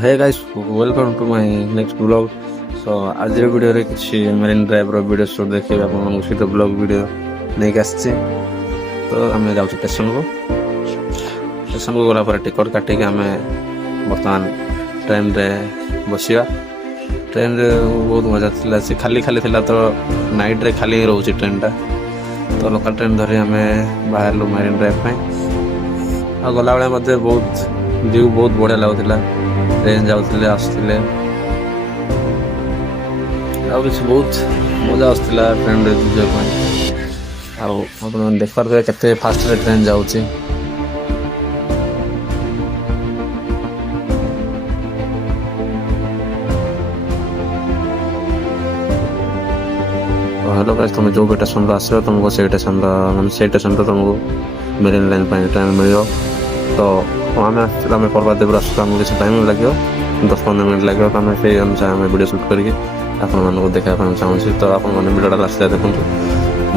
Hey guys welcome to my next blog. So आज video रे किसी मरीन ड्राइव रो वीडियो शूट देखिए आपन सहित ब्लॉग वीडियो नहीं आसছে। तो आम जाऊँ स्टेशन को गला पर टिकट काटिक आम बर्तमान ट्रेन रे बसिया। ट्रेन रे बहुत मजा थिला से खाली खाली थिला तो नाइट रे खाली रोचे ट्रेन टा। तो लोकल ट्रेन धरी आम बाहर मरीन ड्राइव आ गला बेले मते बहुत व्यू बहुत बढ़िया लगुला। ट्रेन जाऊे आसुले बहुत मजा आसला ट्रेन रे देख पारे के फास्ट रे ट्रेन जाऊँगी। हेलो गाइस तुम जो भी स्टेशन आस तुमको से स्टेशन मैंने से स्टेशन तुमको मेरीन लाइन ट्रेन मिल। तो आम पर्वदेव आसला आमको किसी टाइम लगे 10-15 मिनट लगे। तो आम से अनुसार आम वीडियो शूट करके आपको देखा चाहूँगी। तो आपटा लास्ट देखो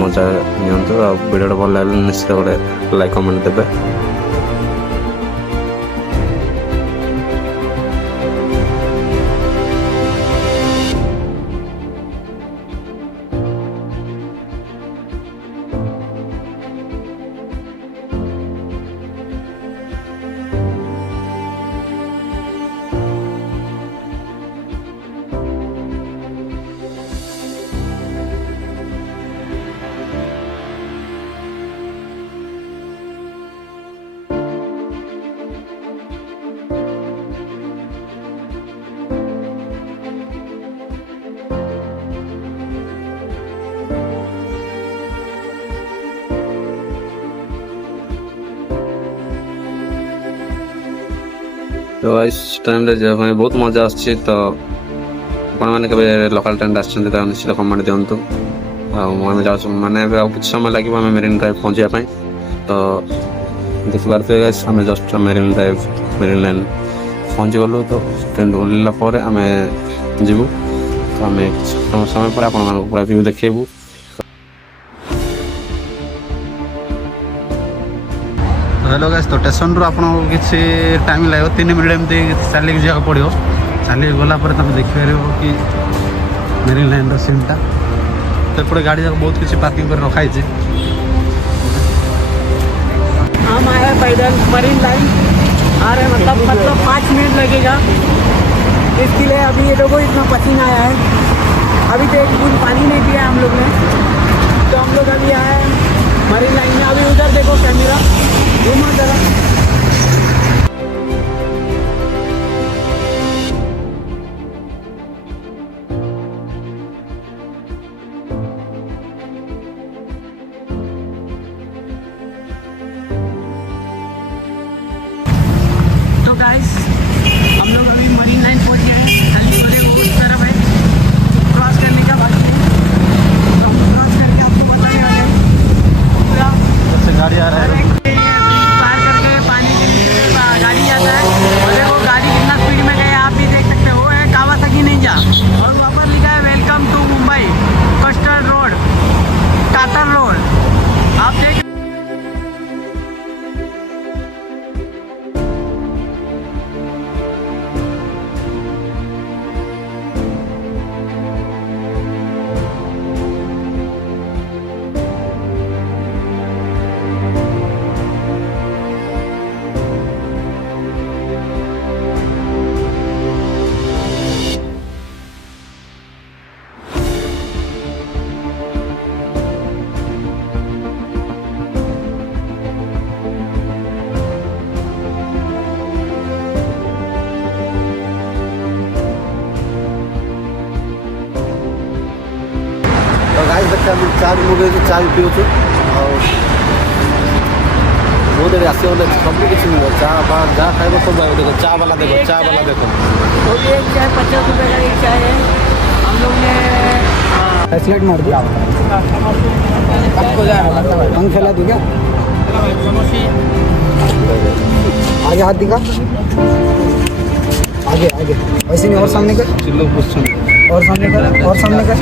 मजा नियंतु वीडियो भल लगे निश्चित गोटे लाइक कमेंट देवे। तो इस ट्रेन रे जाए बहुत मजा आछी। तो मैंने लोकल ट्रेन आसछन तो निश्चित कमेंट दिंतु। आम जा मैंने कुछ समय लगे आम मेरीन ड्राइव पहुँचापी। तो देख पारे आम जस्ट मेरीन लाइन पहुँची गलु। तो ट्रेन ओल्ला आम जीवु। तो आम समय पर आप पूरा व्यू देखू। हेलो गाइस तो स्टेशन रू आपको किसी टाइम लगे 3 मिनट एमती चलिक जाक पड़ो। चलिक गला तुम देखिपार कि मेरीन लाइन सीनटा। तो एपटे गाड़ी जाक बहुत किसी पार्किंग कर रखाई। हम आए पैदल मरीन लाइन आ रहे मतलब 5 मिनट लगेगा। इसके लिए अभी ये लोगों इतना पसीना आया है। अभी तो एक बूंद पानी नहीं पिया हम लोग ने। तो हम लोग अभी आए मरीन लाइन में। अभी उधर देखो कैमरा घूमा जरा। तो गाइस हम लोग अभी मरीन लाइन पहुंच गए हैं। खाली वो उस तरफ है क्रॉस करने का बाकी है। तो हम क्रॉस करके आपको बताने वाले हैं पूरा गाड़ी आ रहा है। पार करके पानी के नीचे गाड़ी जाता है और वो गाड़ी कितना स्पीड में गए आप भी देख सकते हो। है कावासाकी निंजा और वहाँ पर लिखा है welcome to Mumbai custard road टाटर रोड। आप देख चार्ज मुझे चार्ज पीऊँ बहुत देर आस सब किसी मिले जहाँ जहाँ खाइब सब देखो चा वाला देखो चा वाला देखो। तो ये एक चाय 50 रुपये का एक चाय है। हम लोग ने स्लाइड मार दिया अंग फैला दी क्या आगे हाथ दिखा आगे आगे वैसे नहीं और सामने कर और सामने कर और सामने कर।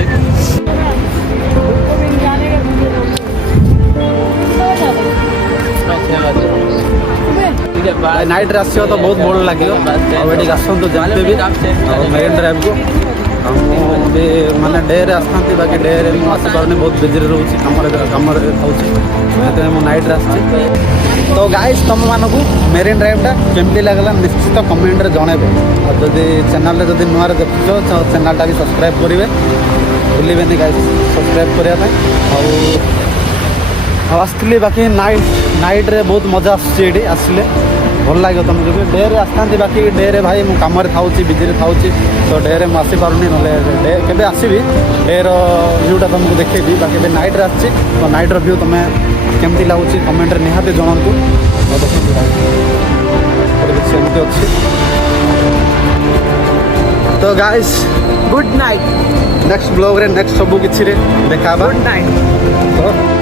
नाइट रे आसियो तो बहुत भल लगे और ये आसतु जानते भी मेरिन ड्राइव को भी माने डे रे आसती बाकी डे रे आसी पारे बहुत बिजी रोचे कम खाऊँ मुझे नाइट रे आसी तो गाइस तुम मानक मेरिन ड्राइवटा केमती लगला निश्चित कमेंट रे जनइबे और जदि चैनल जदि नुआ देखुच तो चैनलटा भी सब्सक्राइब करेंगे भूलें गाइस सब्सक्राइब करने आसती बाकी नाइट रे बहुत मजा आसले आसले भल लगे तुमको भी डे रे आसती बाकी डे रे भाई मुझे कम थाऊँ बिजी थाऊँ तो डे रे मुझे आसीपारूनी ना डे के आसबि डे र्यूटा तुमको देखेबी बाकी नाइट रे आसी तो नाइट व्यू तुम्हें केमती लगुच कमेंट रे निहाती जनातु देखते अच्छी तो guys good night next blog रे नेक्स्ट सब किसी देखा गुड नाइट तो